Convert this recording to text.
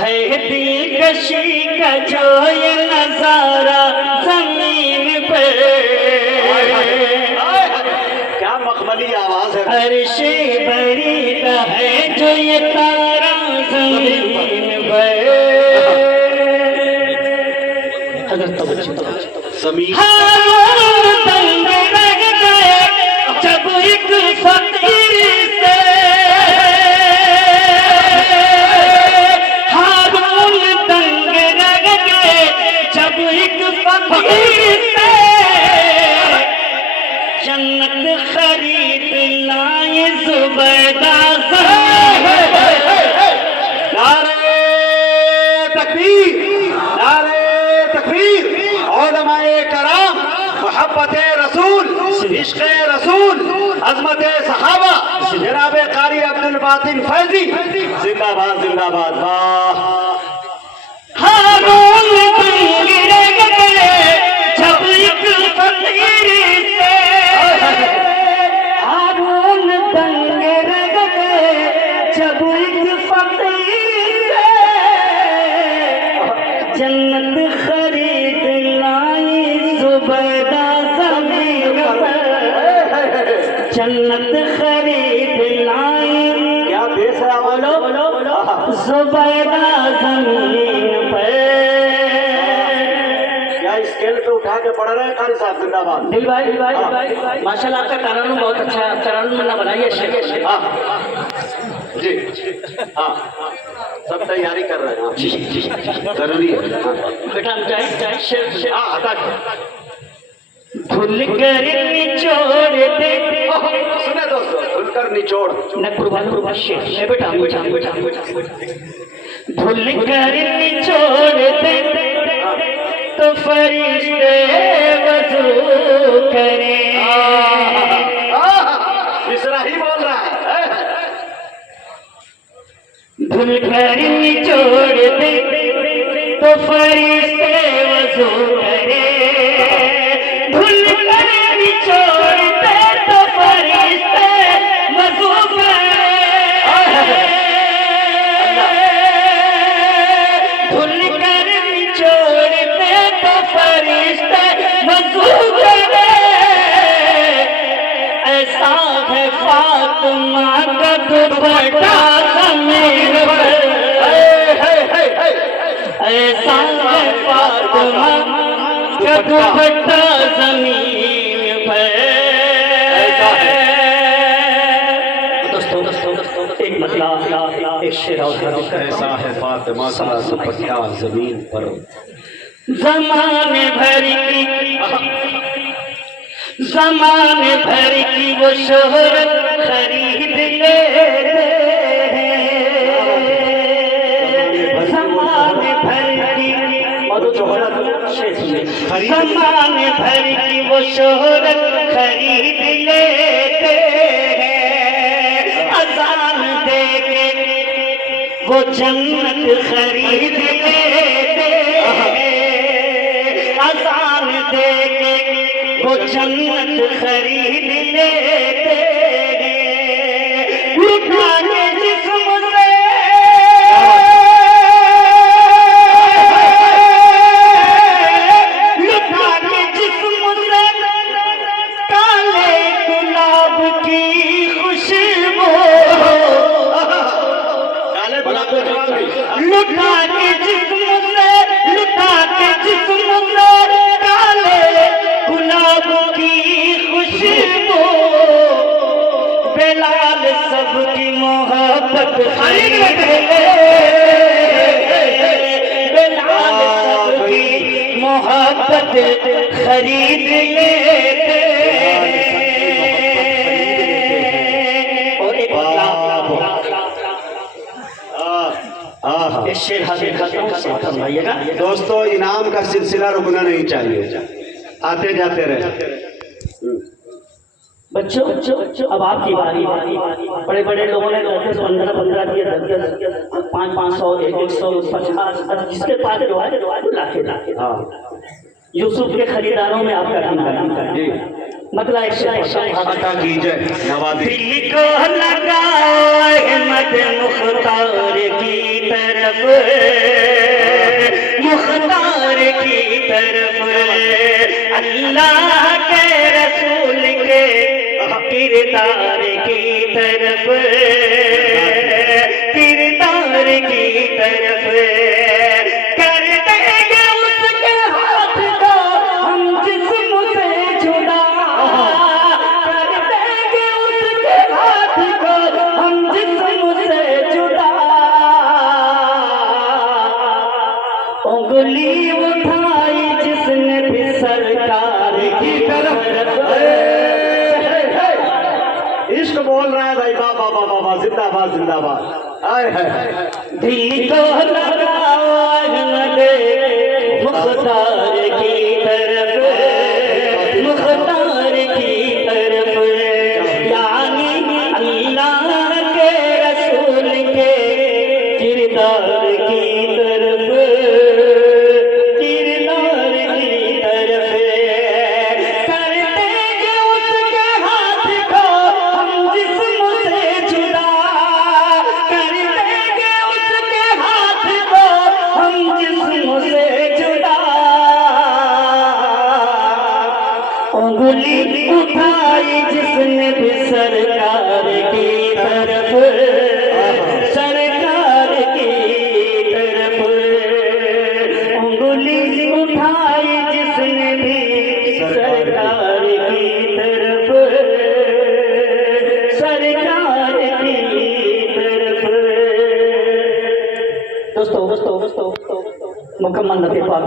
है दिलकशी का जो ये नजारा जमीन पर, क्या मखमली आवाज है। अर्शे बरी का है जो ये तारा जमीन पर। हज़रत ज़मीन दंग रह गए जब एक फकीर से, हारून दंग रह गए जब एक फकीर से, जन्नत खरीद लाए ज़ुबैदा नारे तकबीर, नारे तकबीर। उलमाए कराम, मोहब्बत रसूल, इश्क़ रसूल, अज़मत सहाबा, जनाब कारी अब्दुल बातिन फैज़ी जिंदाबाद जिंदाबाद। वाह हारून दंग रह गए जब एक फकीर से, हारून दंग रह गए जब एक फकीर से, जन्नत खरीद लाई ज़ुबैदा ज़मीन पर, जन्नत खरीद लाई क्या बेस है। बोलो ज़ुबैदा ज़मीन पर। क्या स्केल पे उठा के पढ़ रहे हैं कारी साहब। जिंदाबाद। दिल भाई माशाल्लाह आपका तरानूम बहुत अच्छा है। तरानूम ना बनाइए शेर। हाँ जी, हाँ सब तैयारी कर रहे हैं। हाँ, जी जी जरूरी है। हाँ। बेटा हम चाहे शेर। हाँ हटा भूल कर निचोड़ दे, सुने दोस्तों, खुलकर निचोड़। न कुर्बान शेर बेटा भूल कर निचोड़ दे तो फरिश्ते वज़ू करें। तीसरा ही बोल रहा है। भूल कर निचोड़ दे तो फरिश्ते वज़ू करें, भूल कर निचोड़ दे तो फरिश्ते वज़ू करें, भूल कर निचोड़ दे तो फरिश्ते वज़ू करें। ऐसा है फातिमा का दुपट्टा ज़मीन पर, ऐसा है फातिमा का दुपट्टा ज़मीन पर। दोस्तों एक मतलब एक शेर और ऐसा है फातिमा का दुपट्टा जमीन पर। ज़माने भर की वो शोहरत खरीद लेते हैं, ज़माने भर की वो शोहरत खरीद लेते हैं, अज़ान दे के वो जन्नत खरीद लेते हैं, अज़ान दे के वो जन्नत खरीद लेते हैं, लुटा के जिस्म से लुटा के जिस्म से काले गुलाब की खुशबू, काले गुलाब का जवाब भी। लुटा के जिस्म से लुटा के जिस्म से काले गुलाब की खुशबू, बेलाल सबकी मोहब्बत खरीद ले, बेलाल सबकी मोहब्बत खरीद लेते और एक शेर हाजिर खत्म भैया। दोस्तों, इनाम का सिलसिला रुकना नहीं चाहिए, आते जाते रहे। बच्चों अब आपकी बारी। बड़े बड़े लोगों ने 10-15 दिए, 10-10, 500, 100, 50, जिसके पास जो है लाखे। यूसुफ के खरीदारों में आपका नाम है। मतलब एक अता कीजिए नवाजी। दिल को लगाओ अहमद मुख्तार की तरफ, मुख्तार की तरफ, अल्लाह के रसूल के किरदार की तरफ, किरदार की तरफ। कर देंगे उसके हाथ को हम जिस्म से जुदा, कर देंगे उसके हाथ को हम जिस्म से जुदा। उंगली उठाई जिसने भी सरकार की तरफ। इश्क बोल रहा है भाई, बाबा बाबा बा, जिंदाबाद जिंदाबाद। आए है दिल को लगाओ अहमद मुख्तार की तरफ, मुख्तार की तरफ, यानी अल्लाह के रसूल के किरदार की तरफ, किरदार की तरफ। कर देंगे उसके हाथ को हम जिस्म से जुदा, कर देंगे उसके हाथ को हम जिस्म से जुदा। उंगली उठाई जिसने भी सरकार की तरफ, सरकार की तरफ। उंगली उठाई जिसने भी सरकार की तरफ, सरकार की तरफ। दोस्तों मुकम्मल नबी पाक